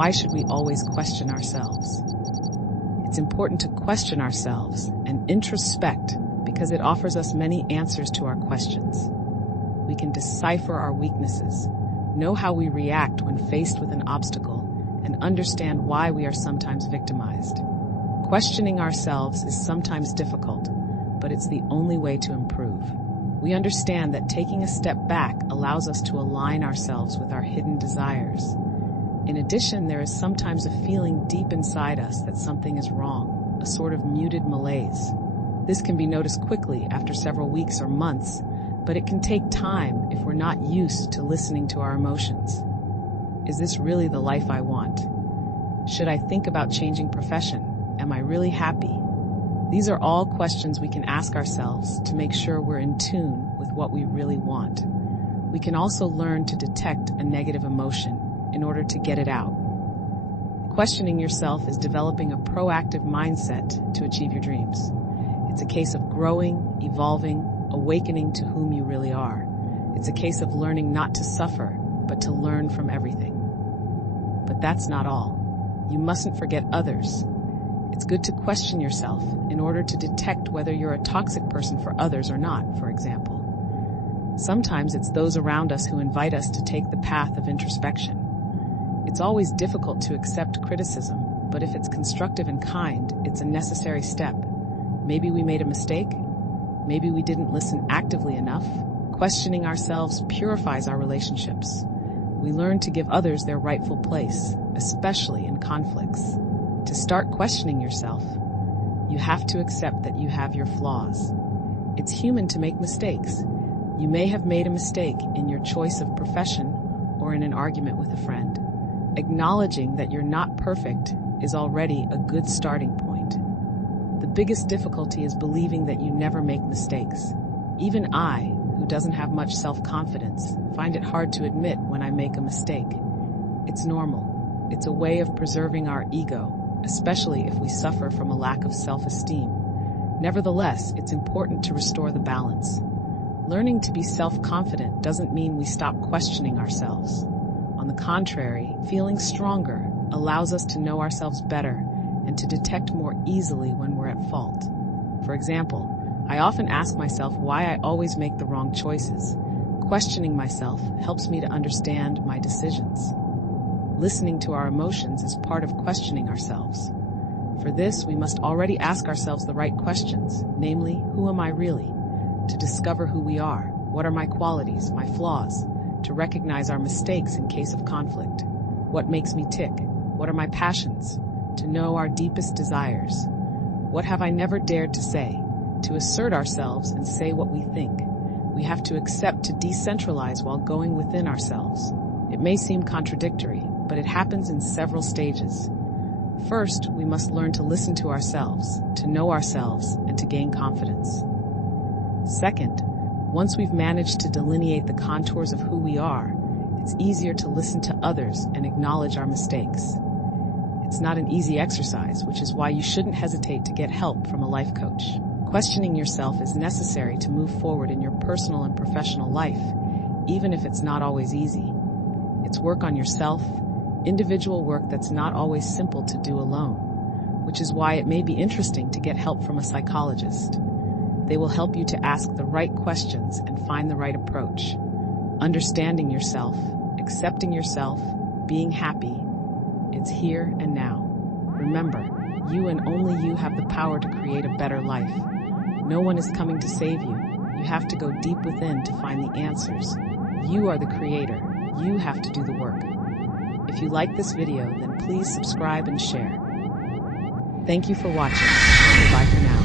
Why should we always question ourselves? It's important to question ourselves and introspect because it offers us many answers to our questions. We can decipher our weaknesses, know how we react when faced with an obstacle, and understand why we are sometimes victimized. Questioning ourselves is sometimes difficult, but it's the only way to improve. We understand that taking a step back allows us to align ourselves with our hidden desires. In addition, there is sometimes a feeling deep inside us that something is wrong, a sort of muted malaise. This can be noticed quickly after several weeks or months, but it can take time if we're not used to listening to our emotions. Is this really the life I want? Should I think about changing profession? Am I really happy? These are all questions we can ask ourselves to make sure we're in tune with what we really want. We can also learn to detect a negative emotion in order to get it out. Questioning yourself is developing a proactive mindset to achieve your dreams. It's a case of growing, evolving, awakening to whom you really are. It's a case of learning not to suffer, but to learn from everything. But that's not all. You mustn't forget others. It's good to question yourself in order to detect whether you're a toxic person for others or not, for example. Sometimes it's those around us who invite us to take the path of introspection. It's always difficult to accept criticism, but if it's constructive and kind, it's a necessary step. Maybe we made a mistake. Maybe we didn't listen actively enough. Questioning ourselves purifies our relationships. We learn to give others their rightful place, especially in conflicts. To start questioning yourself, you have to accept that you have your flaws. It's human to make mistakes. You may have made a mistake in your choice of profession or in an argument with a friend. Acknowledging that you're not perfect is already a good starting point. The biggest difficulty is believing that you never make mistakes. Even I, who doesn't have much self-confidence, find it hard to admit when I make a mistake. It's normal. It's a way of preserving our ego, especially if we suffer from a lack of self-esteem. Nevertheless, it's important to restore the balance. Learning to be self-confident doesn't mean we stop questioning ourselves. On the contrary, feeling stronger allows us to know ourselves better and to detect more easily when we're at fault. For example, I often ask myself why I always make the wrong choices. Questioning myself helps me to understand my decisions. Listening to our emotions is part of questioning ourselves. For this, we must already ask ourselves the right questions, namely, who am I really? To discover who we are, what are my qualities, my flaws, to recognize our mistakes in case of conflict, what makes me tick, what are my passions, to know our deepest desires, what have I never dared to say, to assert ourselves and say what we think. We have to accept to decentralize while going within ourselves. It may seem contradictory, but it happens in several stages. First, we must learn to listen to ourselves, to know ourselves, and to gain confidence. Second, once we've managed to delineate the contours of who we are, it's easier to listen to others and acknowledge our mistakes. It's not an easy exercise, which is why you shouldn't hesitate to get help from a life coach. Questioning yourself is necessary to move forward in your personal and professional life, even if it's not always easy. It's work on yourself, individual work that's not always simple to do alone, which is why it may be interesting to get help from a psychologist. They will help you to ask the right questions and find the right approach. Understanding yourself, accepting yourself, being happy, it's here and now. Remember, you and only you have the power to create a better life. No one is coming to save you. You have to go deep within to find the answers. You are the creator. You have to do the work. If you like this video, then please subscribe and share. Thank you for watching. Goodbye for now.